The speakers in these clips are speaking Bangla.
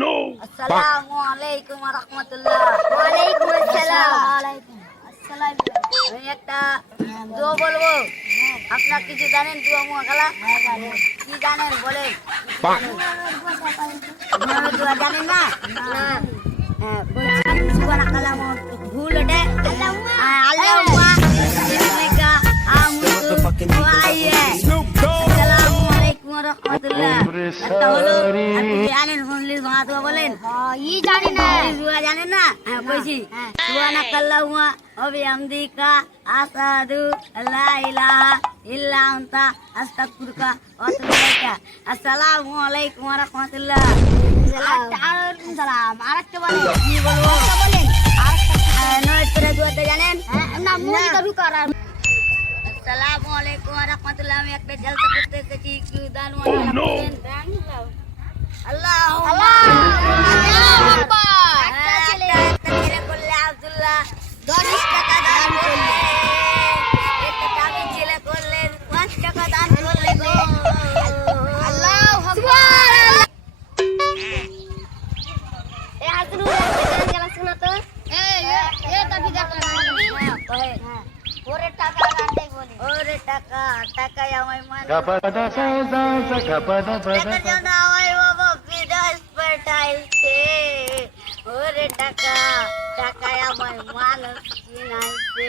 আসসালামুয়ালাইকুম ওয়া রাহমাতুল্লাহ। ওয়ালাইকুম আসসালাম। আসসালাম। আমি একটা দোয়া বলবো, আপনারা কিছু জানেন দোয়া মুআকালা? কি জানেন বলেন? দোয়া জানেন না? সুবহানাকাল্লাহ ভুল এটা আল্লাহুম্মা ইন্নাকা আমুতু ওয়া আইয়া। আসসালামুয়ালাইকুম ওয়া রাহমাতুল্লাহ। এটা হলো আপনি জানেন বললি দোয়া বলেন? ই জানি না। দোয়া জানেন না? হ্যাঁ কইছি। সুবহানাকাল্লাহুম্মা ওয়া বিহামদিকা আশহাদু আল্লা ইলাহা ইল্লা আনতা আস্তাগফিরুকা ওয়া আতুবু ইলাইকা। আসসালামু আলাইকুম ওয়া রাহমাতুল্লাহ। ওয়ালাইকুম সালাম। আরেকটা বলেন। কি বলবো? বলেন। আরেকটা নয়তরে দোয়াতে জানেন? না মুনিকা রুকার। আসসালামু আলাইকুম ওয়া রাহমাতুল্লাহ। আমি একটা জলসা করতে এসেছি, একটু দান করেন। আল্লাহু আকবার। একটা ছেলে করলে আব্দুল্লাহ 10 টাকা দান করলে, একটা দামি ছেলে করলে 5 টাকা দান করলে গো। আল্লাহু আকবার। এ হাসনু জেলা শোনা তো। এ তাবি দেখা না। হ্যাঁ ওরে টাকা গান্ডে বলে। ওরে টাকা টাকায় আমায় মান। টাকা যেন আমায় বাবা বিদেশ পাঠাইছে। ওরে টাকা টাকায় আমায় মানুষ কিনাইছে।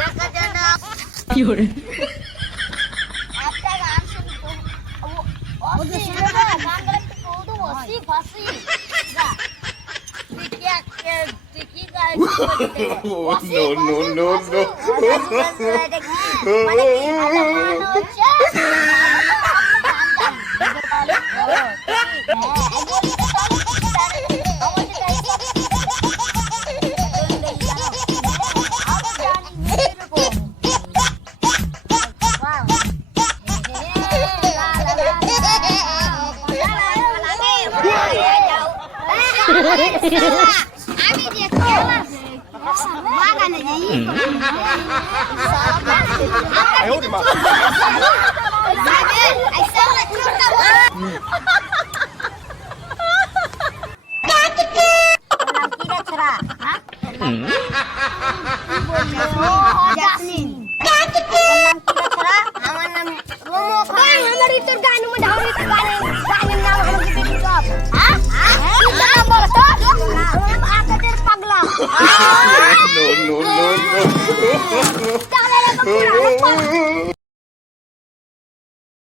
টাকা যেন কি করে? একটা গান শুনবো। ওদের শুনে না গান গেলে তো কৌতো বসি ফাসি। যা No. আমি যে খেলা বাগানে যাই। আয়ো রে মা। আমার নাম রোমো খান। আমার তোর গান মে ঢাউরি গানের নাম হলো কি সব? হ্যাঁ? কি নাম বলো তো? আকাদের পাগলা।